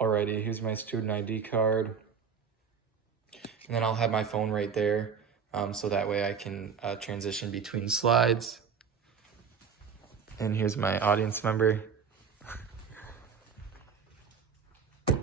already. Here's my student ID card. And then I'll have my phone right there, so that way I can transition between slides. And here's my audience member. Alrighty.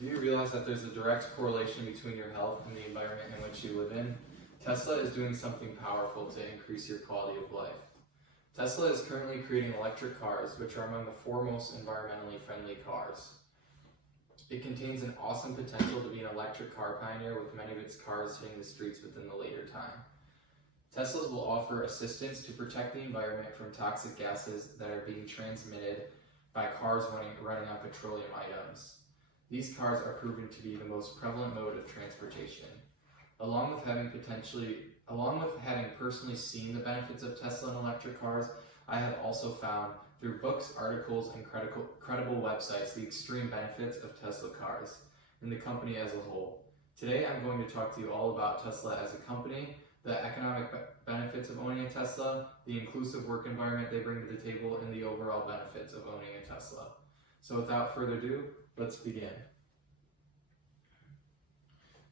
Do you realize that there's a direct correlation between your health and the environment in which you live in? Tesla is doing something powerful to increase your quality of life. Tesla is currently creating electric cars, which are among the foremost environmentally friendly cars. It contains an awesome potential to be an electric car pioneer, with many of its cars hitting the streets within the later time. Teslas will offer assistance to protect the environment from toxic gases that are being transmitted by cars running on petroleum items. These cars are proven to be the most prevalent mode of transportation. Along with having personally seen the benefits of Tesla and electric cars, I have also found through books, articles, and credible websites the extreme benefits of Tesla cars and the company as a whole. Today I'm going to talk to you all about Tesla as a company, the economic benefits of owning a Tesla, the inclusive work environment they bring to the table, and the overall benefits of owning a Tesla. So without further ado, let's begin.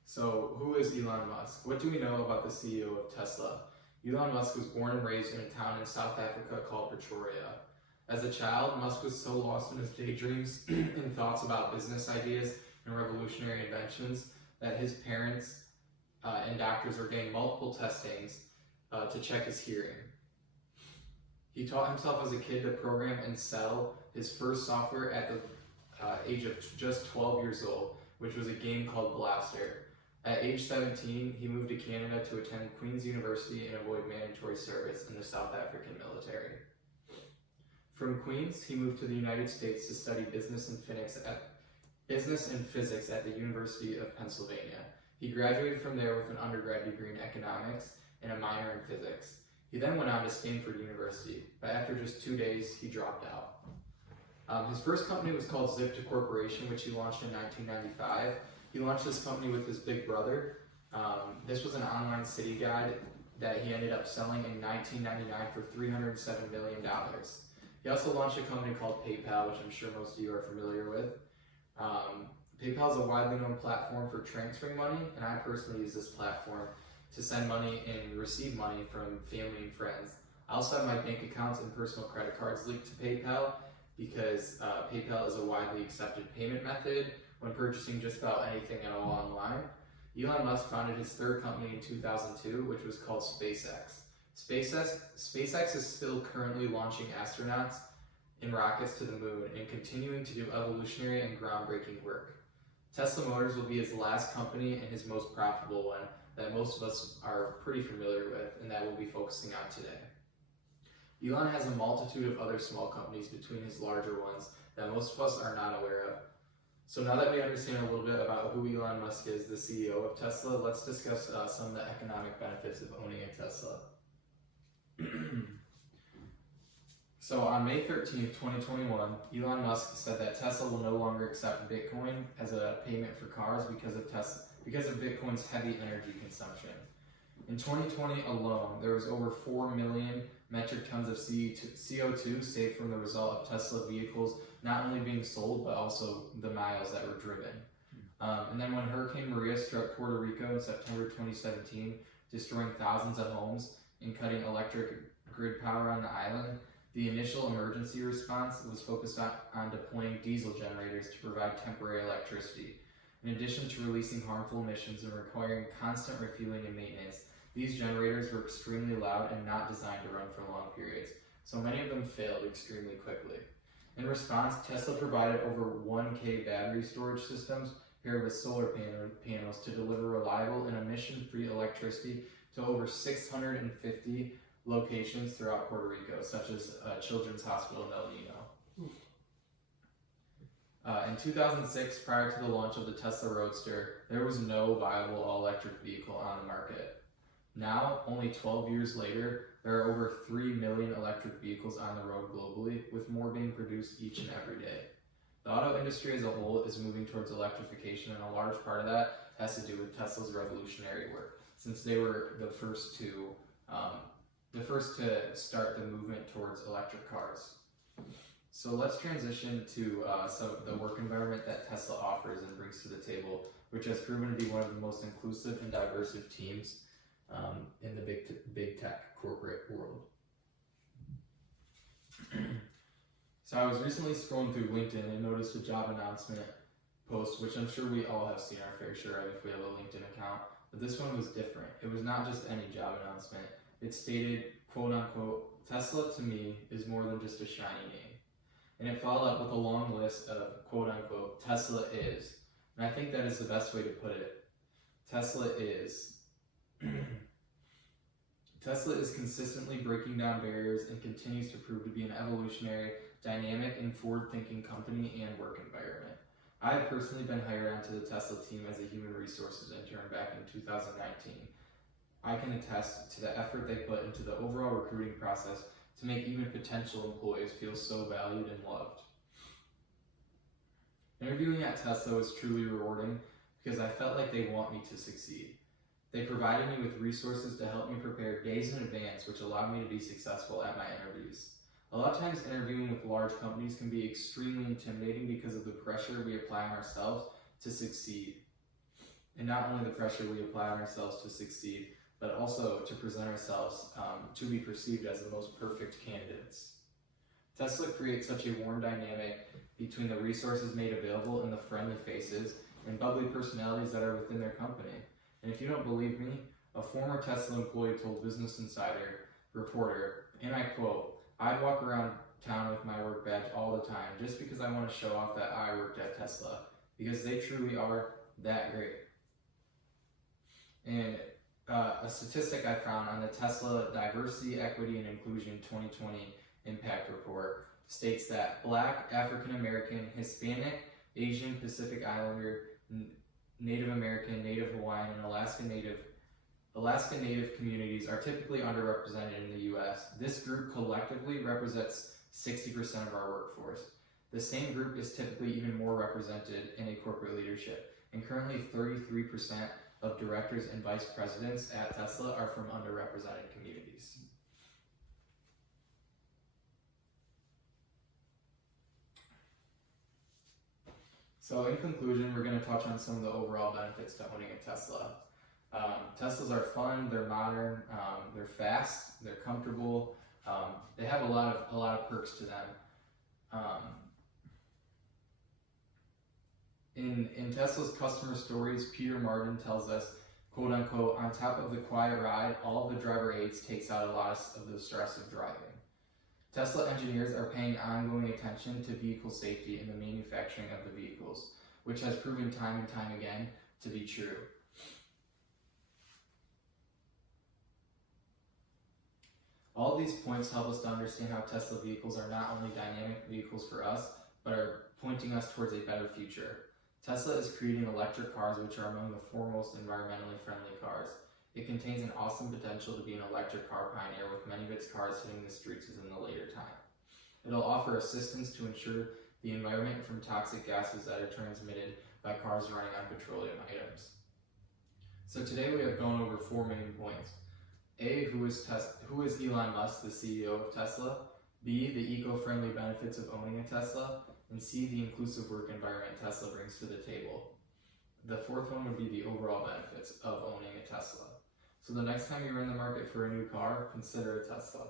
So who is Elon Musk? What do we know about the CEO of Tesla? Elon Musk was born and raised in a town in South Africa called Pretoria. As a child, Musk was so lost in his daydreams and thoughts about business ideas and revolutionary inventions that his parents and doctors ordained multiple testings to check his hearing. He taught himself as a kid to program and sell his first software at the age of just 12 years old, which was a game called Blaster. At age 17, he moved to Canada to attend Queen's University and avoid mandatory service in the South African military. From Queen's, he moved to the United States to study business and physics at the University of Pennsylvania. He graduated from there with an undergrad degree in economics and a minor in physics. He then went on to Stanford University, but after just 2 days, he dropped out. His first company was called Zipta Corporation, which he launched in 1995. He launched this company with his big brother. This was an online city guide that he ended up selling in 1999 for $307 million. He also launched a company called PayPal, which I'm sure most of you are familiar with. PayPal is a widely known platform for transferring money, and I personally use this platform to send money and receive money from family and friends. I also have my bank accounts and personal credit cards linked to PayPal because PayPal is a widely accepted payment method when purchasing just about anything at all online. Elon Musk founded his third company in 2002, which was called SpaceX. SpaceX is still currently launching astronauts in rockets to the moon and continuing to do evolutionary and groundbreaking work. Tesla Motors will be his last company and his most profitable one that most of us are pretty familiar with and that we'll be focusing on today. Elon has a multitude of other small companies between his larger ones that most of us are not aware of. So now that we understand a little bit about who Elon Musk is, the CEO of Tesla, let's discuss some of the economic benefits of owning a Tesla. So on May 13th, 2021, Elon Musk said that Tesla will no longer accept Bitcoin as a payment for cars because of Bitcoin's heavy energy consumption. In 2020 alone, there was over 4 million metric tons of CO2 saved from the result of Tesla vehicles not only being sold, but also the miles that were driven. And then when Hurricane Maria struck Puerto Rico in September 2017, destroying thousands of homes and cutting electric grid power on the island, the initial emergency response was focused on deploying diesel generators to provide temporary electricity. In addition to releasing harmful emissions and requiring constant refueling and maintenance, these generators were extremely loud and not designed to run for long periods, so many of them failed extremely quickly. In response, Tesla provided over 1K battery storage systems paired with solar panels to deliver reliable and emission-free electricity to over 650 locations throughout Puerto Rico, such as Children's Hospital in El Nino. In 2006, prior to the launch of the Tesla Roadster, there was no viable all-electric vehicle on the market. Now, only 12 years later, there are over 3 million electric vehicles on the road globally, with more being produced each and every day. The auto industry as a whole is moving towards electrification, and a large part of that has to do with Tesla's revolutionary work, since they were the first to start the movement towards electric cars. So let's transition to some of the work environment that Tesla offers and brings to the table, which has proven to be one of the most inclusive and diverse teams in the big tech corporate world. So I was recently scrolling through LinkedIn and noticed a job announcement post, which I'm sure we all have seen our fair share of if we have a LinkedIn account, but this one was different. It was not just any job announcement. It stated, quote unquote, "Tesla to me is more than just a shiny name." And it followed up with a long list of, quote unquote, "Tesla is." And I think that is the best way to put it. Tesla is. Tesla is consistently breaking down barriers and continues to prove to be an evolutionary, dynamic, and forward-thinking company and work environment. I have personally been hired onto the Tesla team as a human resources intern back in 2019. I can attest to the effort they put into the overall recruiting process to make even potential employees feel so valued and loved. Interviewing at Tesla was truly rewarding because I felt like they want me to succeed. They provided me with resources to help me prepare days in advance, which allowed me to be successful at my interviews. A lot of times interviewing with large companies can be extremely intimidating because of the pressure we apply on ourselves to succeed. And not only the pressure we apply on ourselves to succeed, but also to present ourselves to be perceived as the most perfect candidates. Tesla creates such a warm dynamic between the resources made available and the friendly faces and bubbly personalities that are within their company. And if you don't believe me, a former Tesla employee told Business Insider reporter, and I quote, "I'd walk around town with my work badge all the time just because I want to show off that I worked at Tesla, because they truly are that great." And a statistic I found on the Tesla Diversity, Equity, and Inclusion 2020 Impact Report states that Black, African American, Hispanic, Asian, Pacific Islander, Native American, Native Hawaiian, and Alaska Native communities are typically underrepresented in the U.S. This group collectively represents 60% of our workforce. The same group is typically even more represented in a corporate leadership, and currently 33% of directors and vice presidents at Tesla are from underrepresented communities. So in conclusion, we're going to touch on some of the overall benefits to owning a Tesla. Teslas are fun, they're modern, they're fast, they're comfortable, they have a lot of perks to them. In Tesla's customer stories, Peter Martin tells us, quote unquote, "On top of the quiet ride, all of the driver aids takes out a lot of the stress of driving." Tesla engineers are paying ongoing attention to vehicle safety in the manufacturing of the vehicles, which has proven time and time again to be true. All of these points help us to understand how Tesla vehicles are not only dynamic vehicles for us, but are pointing us towards a better future. Tesla is creating electric cars which are among the foremost environmentally friendly cars. It contains an awesome potential to be an electric car pioneer, with many of its cars hitting the streets within the later time. It'll offer assistance to ensure the environment from toxic gases that are transmitted by cars running on petroleum items. So today we have gone over 4 main points. A, who is Elon Musk, the CEO of Tesla? B, the eco-friendly benefits of owning a Tesla? And C, the inclusive work environment Tesla brings to the table. The fourth one would be the overall benefits of owning a Tesla. So the next time you're in the market for a new car, consider a Tesla.